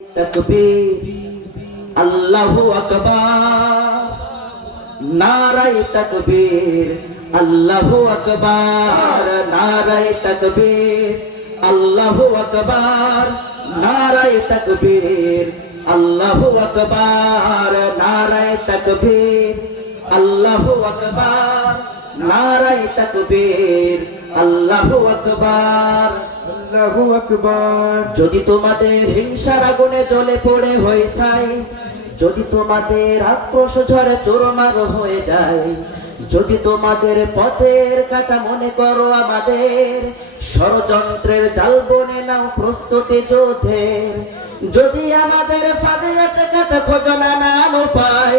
তাকবীর আল্লাহু আকবার, নারায়ে তাকবীর আল্লাহু আকবার, নারায়ে তাকবীর আল্লাহু আকবার, নারায়ে তাকবীর আল্লাহু আকবার, নারায়ে তাকবীর আল্লাহু আকবার, নারায়ে তাকবীর আল্লাহু আকবার, আল্লাহু আকবার। যদি তোমাদের হিংসার আগুনে জ্বলে পড়ে হয়ে ছাই, যদি তোমাদের আক্রোশ ঝড়ে চুরমার হয়ে যায়, যদি তোমাদের পথের কাটা মনে করো আমাদের, ষড়যন্ত্রের জাল বনে নাও প্রস্তুতি যুদ্ধের, যদি আমাদের ফাঁদে আটকাতে খোঁজো নানান উপায়,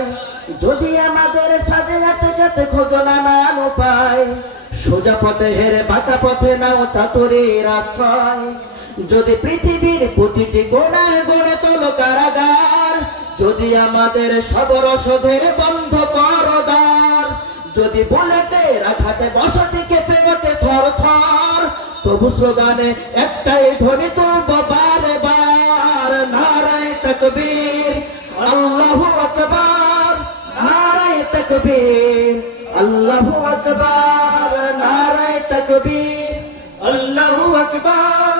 যদি আমাদের ফাঁদে আটকাতে খোঁজো নানান উপায়, সোজা পথে হেরে বাঁকা পথে নাও চাতুরীর আশ্রয়, যদি পৃথিবীর প্রতিটি কোণায় গড়ে তোলো কারাগার, যদি আমাদের সব রসদের বন্ধ করো দ্বার, যদি বুলেটের আঘাতে বসতি কেঁপে ওঠে থর থর, তবু স্লোগানে একটাই ধ্বনি তুলব বারে বার, নারায়ে তাকবীর আল্লাহু আকবার, নারায়ে তাকবীর আল্লাহু আকবার, নারায়ে তাকবীর আল্লাহু আকবার,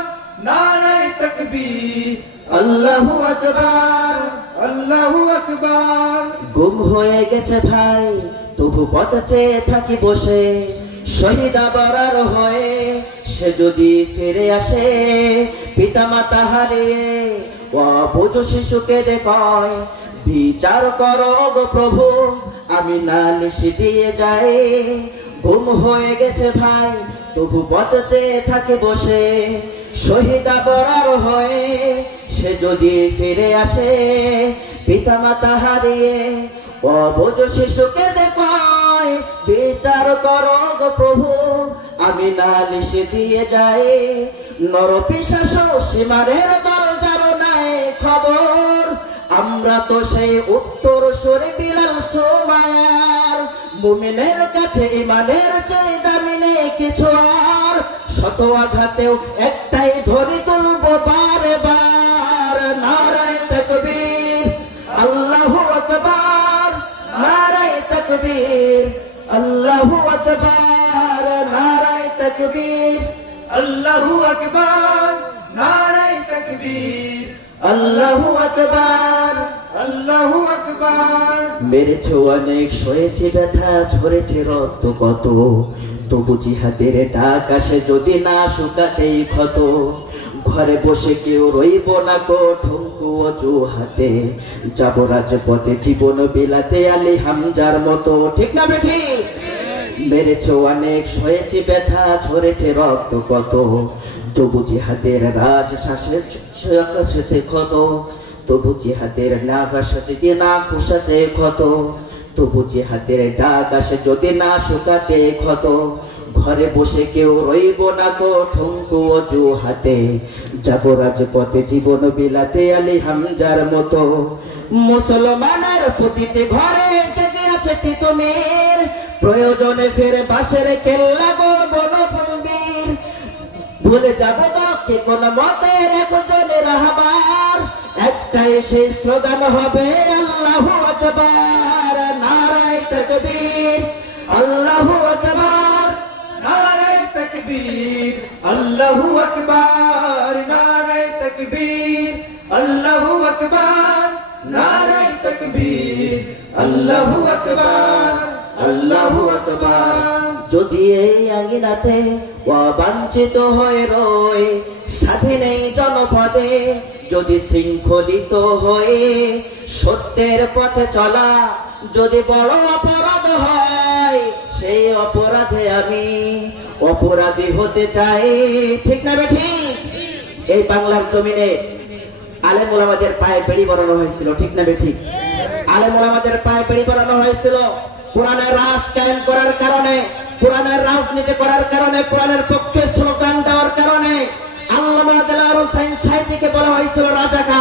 নারায়ে তাকবীর আল্লাহু আকবার। আল্লাহু আকবার। গুম হয়ে গেছে ভাই, তবু পথ চেয়ে থাকি বসে, শহীদ আবরার হয়ে সে যদি ফিরে আসে, পিতা মাতা হারিয়ে অবুঝ শিশুকে দেখায়, বিচার করো গো প্রভু আমি নালিশ দিয়ে যাই। গুম হয়ে গেছে ভাই, তবু পথ চেয়ে থাকে বসে, শহীদ আবরার হয়ে সে যদি ফিরে আসে, পিতা মাতা হারিয়ে অবুঝ শিশুকে দেখায়, বিচার করো গো প্রভু আমি নালিশ দিয়ে যাই। নরপিশাচ সীমারের দল যারো নাই খবর, আমরা তো সেই উত্তর সরে বিলাল সুমায়ার, মুমিনের কাছে ইমানের চেয়ে দামি নেই কিছু আর, শত আঘাতেও একটাই ধ্বনি তুলব বারে বার, নারায়ে তাকবীর আল্লাহু আকবার, নারায়ে তাকবীর আল্লাহু আকবার, নারায়ে তাকবীর আল্লাহু আকবার, নারায়ে তাকবীর আল্লাহু আকবার। আল্লাহু আকবার। মেরেছো অনেক, সয়েছে ব্যথা, ঝরেছে রক্ত কত, তবু জিহাদের ডাক আসে যদি না শুকাতেই ক্ষত, ঘরে বসে কেউ রইব না গো ঠুনকু অজুহাতে, যাব রাজপথে জীবন বিলাতে আলী হামজার মতো, ঠিক না বেঠি? মেরেছো অনেক, সয়েছে ব্যথা, ঝরেছে রক্ত কত, তবু জিহাদের রাজ শ্বাসে ক্ষত, তবু জিহাদের নাগ আসে যদি না কুশাতে ক্ষত, তবু জিহাদের ডাক আসে যদি না শুকাতে ক্ষত, ঘরে বসে কেউ রইব না গো ঠুনকু অজুহাতে, যাব রাজপথে জীবন বিলাতে আলী হামজার মতো। মুসলমানের প্রতিটি ঘরে জেগে আছে তিতুমির, প্রয়োজনে ফেরে বাঁশের কেল্লা গড়ব নবীর, ভুলে যাব দলকে কোন মতের একজনের রাহবার, একটাই সেই স্লোগান হবে আল্লাহু আকবার, নারায়ে তাকবীর আল্লাহু আকবার, নারায়ে তাকবীর আল্লাহু আকবার, নারায়ে তাকবীর আল্লাহু আকবার, নারায়ে তাকবীর আল্লাহু আকবার, আল্লাহু আকবার। যদি এই আঙ্গিনাতে অবাঞ্ছিত হয়ে রয়, স্বাধীন এই জনপদে যদি শৃঙ্খলিত হয়ে সত্যের পথে চলা যদি বড় অপরাধ হয়, সেই অপরাধে আমি অপরাধী হতে চাই, ঠিক না বেঠিক? এই বাংলার জমিনে আলেম ওলামাদের পায়ে বেড়ি বরানো হয়েছিল, ঠিক না বেঠিক? আলেম ওলামাদের পায়ে বেড়ি বরানো হয়েছিল কোরআনের রাজ কায়েম করার কারণে, কোরআনের রাজনীতি করার কারণে, কোরআনের পক্ষে স্লোগান দেওয়ার কারণে। আল্লামা দেলাওয়ার হোসেন সাঈদীকে বলা হয়েছিল রাজাকার।